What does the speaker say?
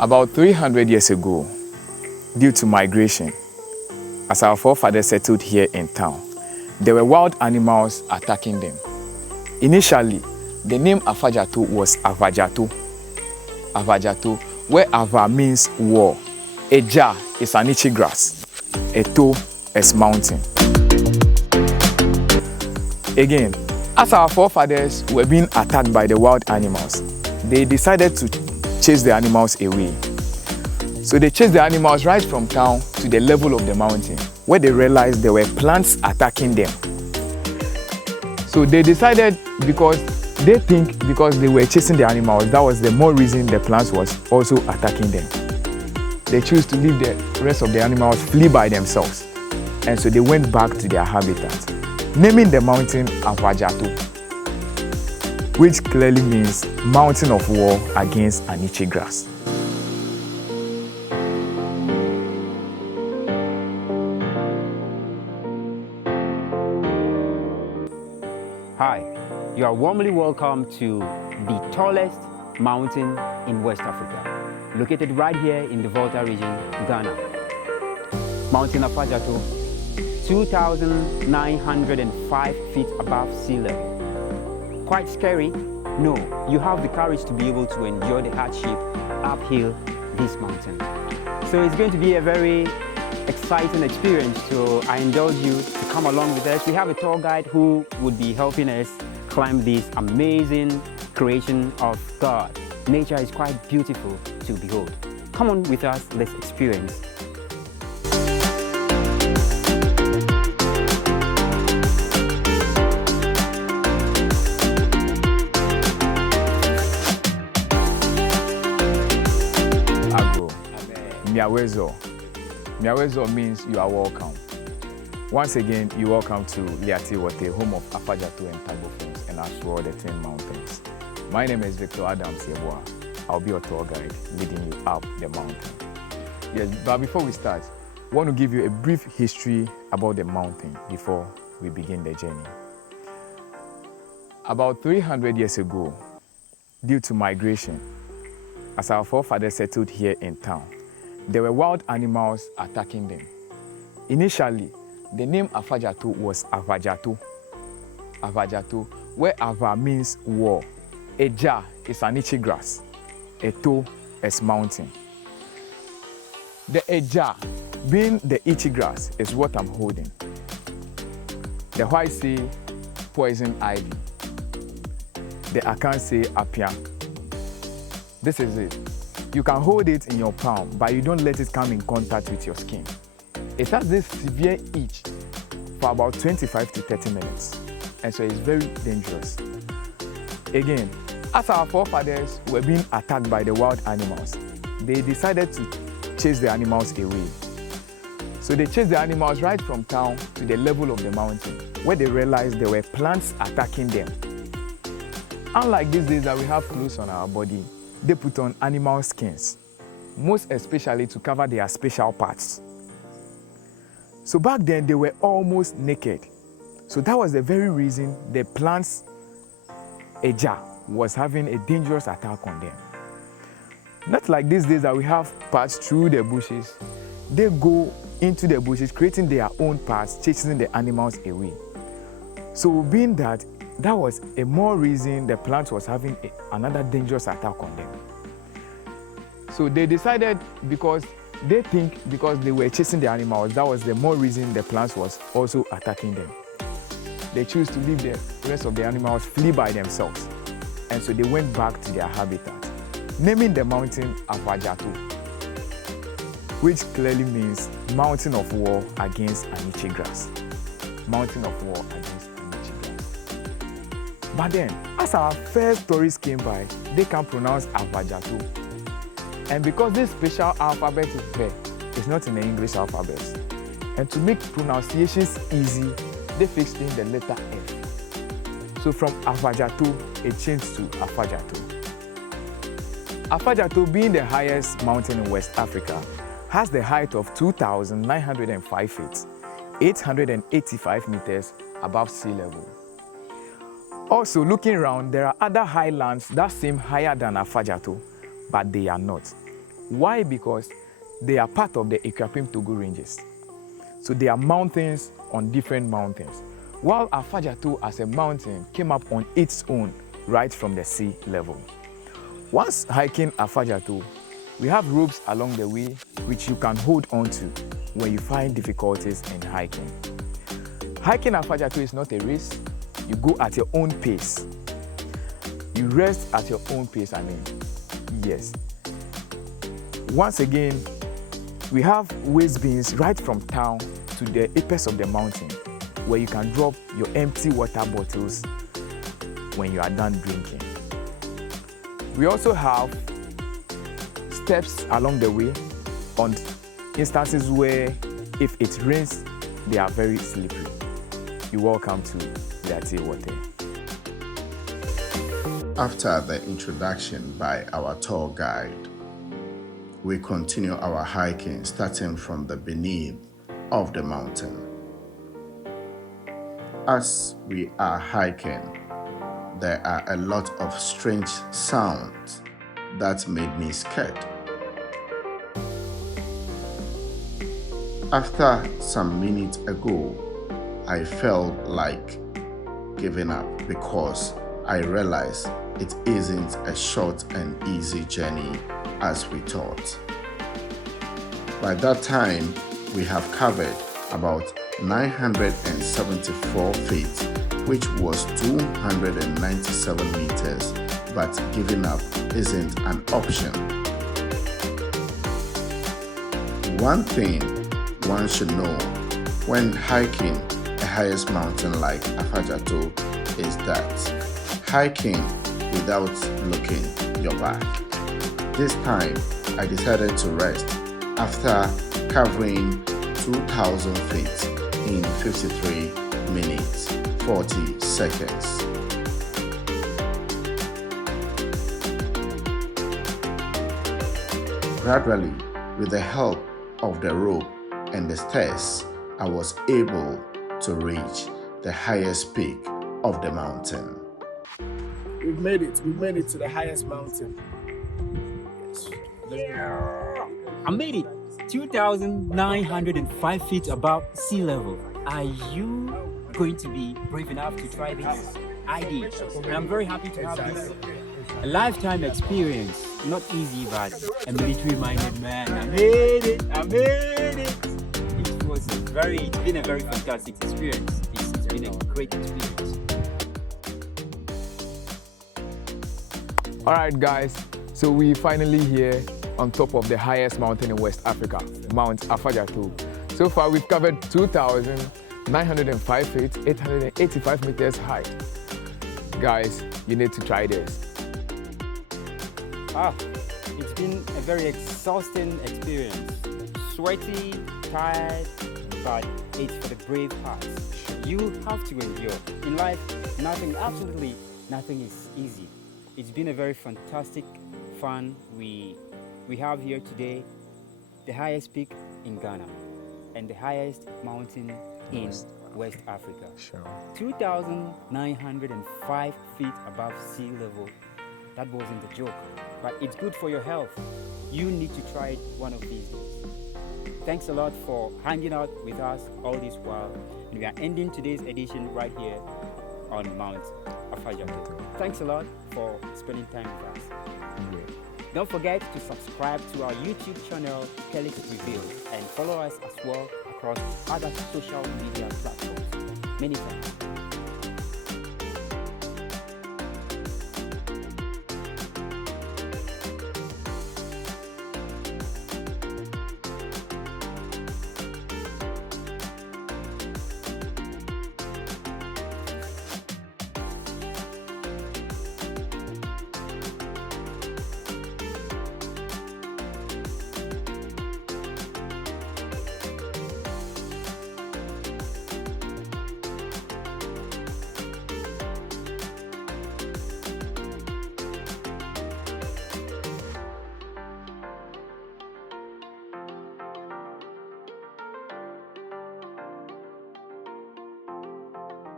About 300 years ago, due to migration, as our forefathers settled here in town, there were wild animals attacking them. Initially, the name Afadjato was Afadjato. Afadjato, where Ava means war. Eja is an itchy grass. Eto is mountain. Again, as our forefathers were being attacked by the wild animals, they decided to chase the animals away. So they chased the animals right from town to the level of the mountain, where they realized there were plants attacking them. So they decided, because they were chasing the animals, that was the more reason the plants was also attacking them. They chose to leave the rest of the animals flee by themselves. And so they went back to their habitat, naming the mountain Afadjato, which clearly means mountain of war against an itchy grass. Hi, you are warmly welcome to the tallest mountain in West Africa, located right here in the Volta Region, Ghana. Mountain Afadjato, 2,905 feet above sea level. Quite scary? No, you have the courage to be able to endure the hardship uphill this mountain. So it's going to be a very exciting experience, so I indulge you to come along with us. We have a tour guide who would be helping us climb this amazing creation of God. Nature is quite beautiful to behold. Come on with us, let's experience. Miawezo. Miawezo means you are welcome. Once again, you're welcome to Liate Wote, home of Afajato and Tagophones, and as well the 10 mountains. My name is Victor Adams Yeboah. I'll be your tour guide, leading you up the mountain. Yes, but before we start, I want to give you a brief history about the mountain before we begin the journey. About 300 years ago, due to migration, as our forefathers settled here in town, there were wild animals attacking them. Initially, the name Afadjato was Afadjato. Afadjato, where Ava means war. Eja is an itchy grass. Eto is mountain. The Eja, being the itchy grass, is what I'm holding. The white say poison ivy. The Akan say apia. This is it. You can hold it in your palm, but you don't let it come in contact with your skin. It has this severe itch for about 25 to 30 minutes, and so it's very dangerous. Again, as our forefathers were being attacked by the wild animals, they decided to chase the animals away. So they chased the animals right from town to the level of the mountain, where they realized there were plants attacking them. Unlike these days that we have clothes on our body, they put on animal skins, most especially to cover their special parts. So back then, they were almost naked. So that was the very reason the plants, Eja, was having a dangerous attack on them. Not like these days that we have paths through the bushes. They go into the bushes, creating their own paths, chasing the animals away. So being that was a more reason the plant was having another dangerous attack on them. So they decided, because they were chasing the animals, that was the more reason the plant was also attacking them. They chose to leave the rest of the animals flee by themselves. And so they went back to their habitat, naming the mountain Afadjato, which clearly means mountain of war against an itchy grass. Mountain of war against an itchy grass. But then, as our first tourists came by, they can pronounce Afadjato. And because this special alphabet is there, it's not in the English alphabet. And to make pronunciations easy, they fixed in the letter F. So from Afadjato, it changed to Afadjato. Afadjato, being the highest mountain in West Africa, has the height of 2,905 feet, 885 meters above sea level. Also, looking around, there are other highlands that seem higher than Afadjato, but they are not. Why? Because they are part of the Equapim Togo ranges. So they are mountains on different mountains. While Afadjato as a mountain came up on its own right from the sea level. Once hiking Afadjato, we have ropes along the way which you can hold on to when you find difficulties in hiking. Hiking Afadjato is not a race. You go at your own pace. You rest at your own pace, yes. Once again, we have waste bins right from town to the apex of the mountain where you can drop your empty water bottles when you are done drinking. We also have steps along the way on instances where if it rains, they are very slippery. You're welcome to Liate Wote. After the introduction by our tour guide, we continue our hiking starting from the beneath of the mountain. As we are hiking, there are a lot of strange sounds that made me scared. After some minutes ago, I felt like giving up because I realized it isn't a short and easy journey as we thought. By that time, we have covered about 974 feet, which was 297 meters, but giving up isn't an option. One thing one should know when hiking the highest mountain like Afajato is that hiking without looking your back. This time, I decided to rest after covering 2,000 feet in 53 minutes, 40 seconds. Gradually, with the help of the rope and the stairs, I was able to reach the highest peak of the mountain. We've made it to the highest mountain. Yeah! I made it! 2,905 feet above sea level. Are you going to be brave enough to try this? I did. And I'm very happy to have this. A lifetime experience. Not easy, but a military-minded man. I made it! It's been a very fantastic experience. It's been a great experience. All right, guys, so we finally here on top of the highest mountain in West Africa, Mount Afadjato. So far, we've covered 2,905 feet, 885 meters high. Guys, you need to try this. It's been a very exhausting experience. Sweaty, tired, but it's for the brave hearts. You have to endure. In life, absolutely nothing is easy. It's been a very fantastic fun. We have here today the highest peak in Ghana and the highest mountain in West Africa. Sure. 2,905 feet above sea level. That wasn't a joke, but it's good for your health. You need to try it one of these days. Thanks a lot for hanging out with us all this while. And we are ending today's edition right here on Mount Afajato. Thanks a lot for spending time with us. Yeah. Don't forget to subscribe to our YouTube channel, Kelly's Reveal, and follow us as well across other social media platforms. Many thanks.